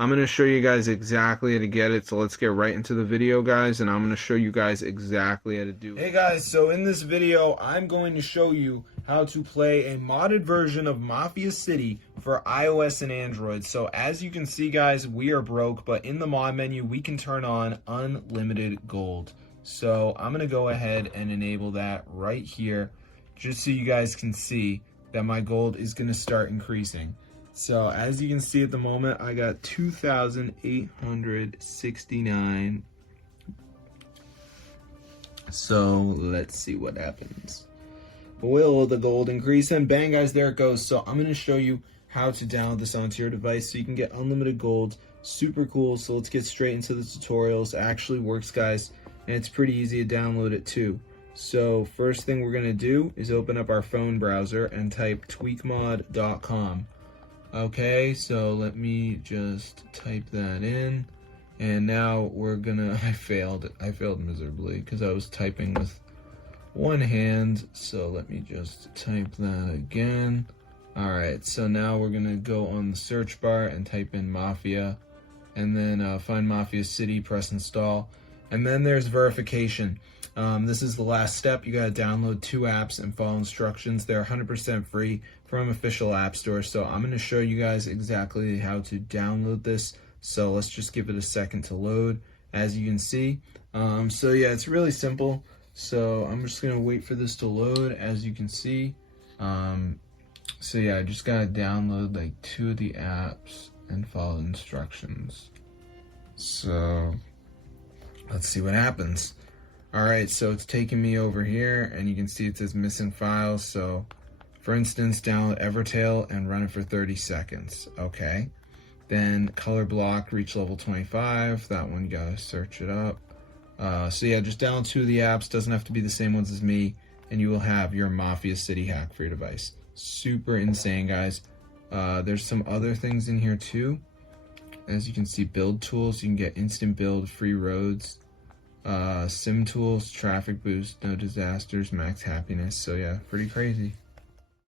I'm going to show you guys exactly how to get it. So let's get right into the video, guys, and I'm going to show you guys exactly how to do it. Hey guys, so in this video, I'm going to show you how to play a modded version of Mafia City for iOS and Android. So as you can see, guys, we are broke, but in the mod menu, we can turn on unlimited gold. So I'm going to go ahead and enable that right here, just so you guys can see that my gold is going to start increasing. So as you can see at the moment, I got 2,869. So let's see what happens. Will the gold increase? And bang, guys, there it goes. So I'm going to show you how to download this onto your device so you can get unlimited gold. Super cool. So let's get straight into the tutorials. It actually works, guys, and it's pretty easy to download it too. So first thing we're going to do is open up our phone browser and type tweakmod.com. Okay, so let me just type that in, and now we're gonna, I failed miserably because I was typing with one hand, so let me just type that again. Alright, so now we're gonna go on the search bar and type in Mafia, and then find Mafia City, press install, and then there's verification. This is the last step. You gotta download 2 apps and follow instructions. They're 100% free from official app store. So I'm gonna show you guys exactly how to download this. So let's just give it a second to load, as you can see. So yeah, it's really simple. So I'm just gonna wait for this to load, as you can see. So yeah, I just gotta download like 2 of the apps and follow the instructions. So let's see what happens. Alright, so it's taking me over here, and you can see it says missing files. So for instance, download Evertail and run it for 30 seconds. Okay. Then color block, reach level 25. That one, you gotta search it up. So yeah, just download 2 of the apps. Doesn't have to be the same ones as me, and you will have your Mafia City hack for your device. Super insane, guys. There's some other things in here too. As you can see, build tools. You can get instant build, free roads. Sim tools, traffic boost, no disasters, max happiness. So yeah, pretty crazy.